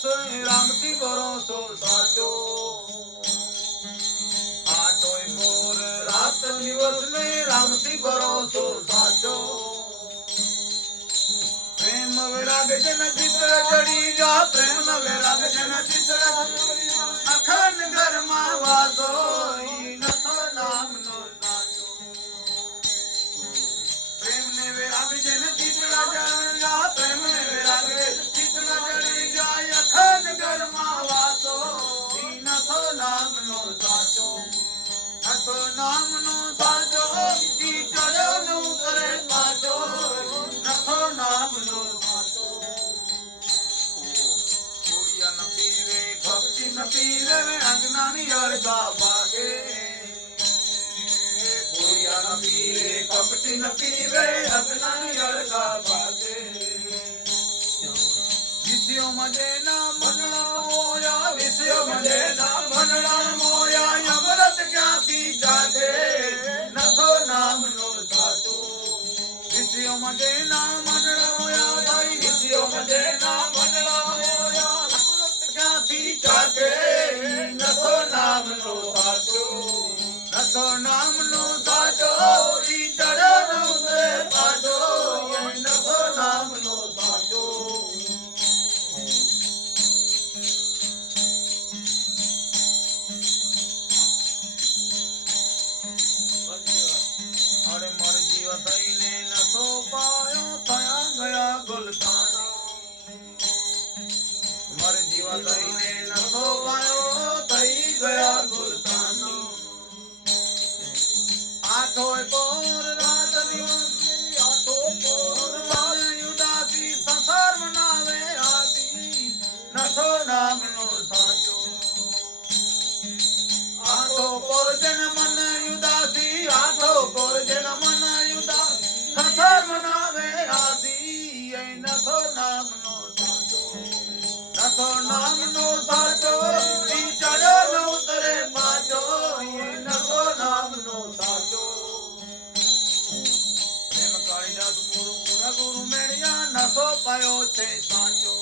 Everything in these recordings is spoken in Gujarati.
દિવસ રામથી ભરોસો સાચો આઠોય મોર રાત દિવસ ને રામથી ભરોસો સાચો પ્રેમ વિરાગ જન ચિત્ર ચડી જા પ્રેમ વિરાગ જન ચિત્ર. અખંડ ઘરમાં વિષયો મજે ના મનડા વિષયો મજે ના મનડા મજે ના મનડા મોયા ભાઈ વિષયો મજે ના મનડા મોયા અમરત ક્યાંથી જાગે નથો નામનો સાચો નથો નામનો સાચો ઈ ચડ્યો ન ઉતરે પાછો એ નથો નામનો સાચો નામનો સાચો આઠો પોર જન મન નસો નામનો સાચો ઈ ચડ્યો ન ઉતરે પાછો એ નસો નામનો સાચો. પ્રેમ કાળીદાસ ગુરુ સાચો.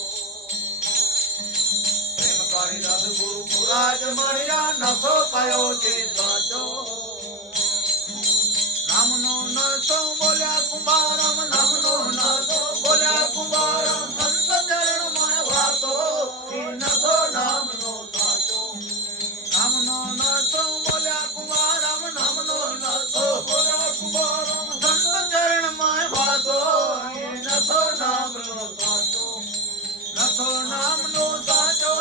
સાચો. બોલ્યા કુંભારમ નામનો નસો નામનો સાચો નસો નામનો સાચો